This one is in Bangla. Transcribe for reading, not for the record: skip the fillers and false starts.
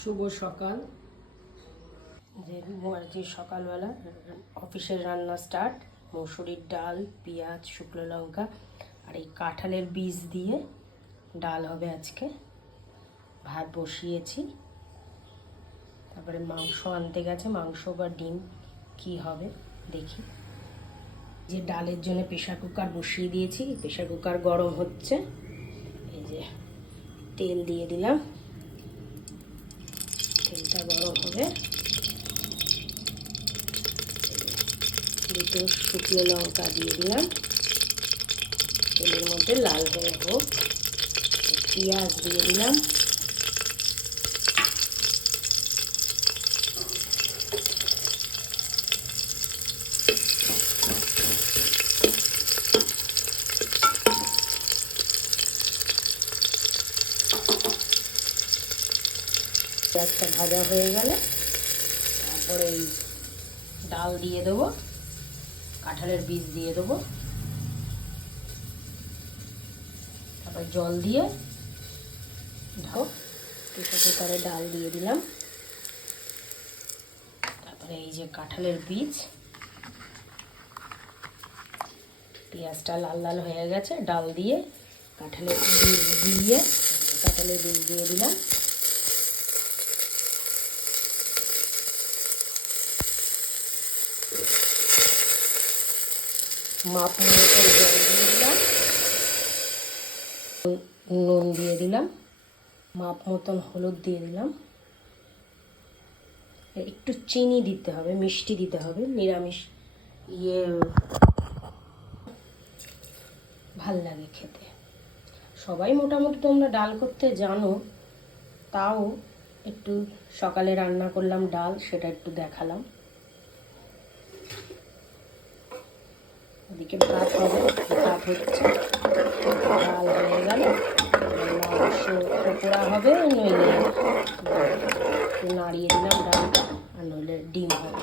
শুভ সকাল। যে সকালবেলা অফিসের রান্না স্টার্ট। মসুরির ডাল, পেঁয়াজ, শুকনো লঙ্কা আর এই কাঁঠালের বীজ দিয়ে ডাল হবে আজকে। ভাত বসিয়েছি, তারপরে মাংস আনতে গেছে, মাংস বা ডিম কি হবে দেখি। যে ডালের জন্য প্রেশার কুকার বসিয়ে দিয়েছি, প্রেশার কুকার গরম হচ্ছে। এই যে তেল দিয়ে দিলাম, তেলটা গরম হবে। দুটো শুকনো লঙ্কা দিয়ে দিলাম, তেলের মধ্যে লাল হয়ে হোক। পেঁয়াজ দিয়ে দিলাম, পেঁয়াজটা ভাজা হয়ে গেলে তারপরে এই ডাল দিয়ে দেবো, কাঁঠালের বীজ দিয়ে দেবো, তারপর জল দিয়ে ঢাক। প্রেসার কুকারে ডাল দিয়ে দিলাম, তারপরে এই যে কাঁঠালের বীজ, পেঁয়াজটা লাল লাল হয়ে গেছে, ডাল দিয়ে কাঁঠালের বীজ দিয়ে দিলাম। মাপ মতো জল দিয়ে দিলাম, নুন দিয়ে দিলাম, মাপ মতন হলুদ দিয়ে দিলাম। একটু চিনি দিতে হবে, মিষ্টি দিতে হবে, নিরামিষ ভাল লাগে খেতে। সবাই মোটামুটি তোমরা ডাল করতে জানো, তাও একটু সকালে রান্না করলাম ডাল, সেটা একটু দেখালাম। ওদিকে ভাত হবে, ভাত হচ্ছে, ডাল হয়ে গেল, মাংস পকোড়া হবে, নইলে একটু নাড়িয়ে দিলাম ডালটা, আর নইলে ডিম হবে।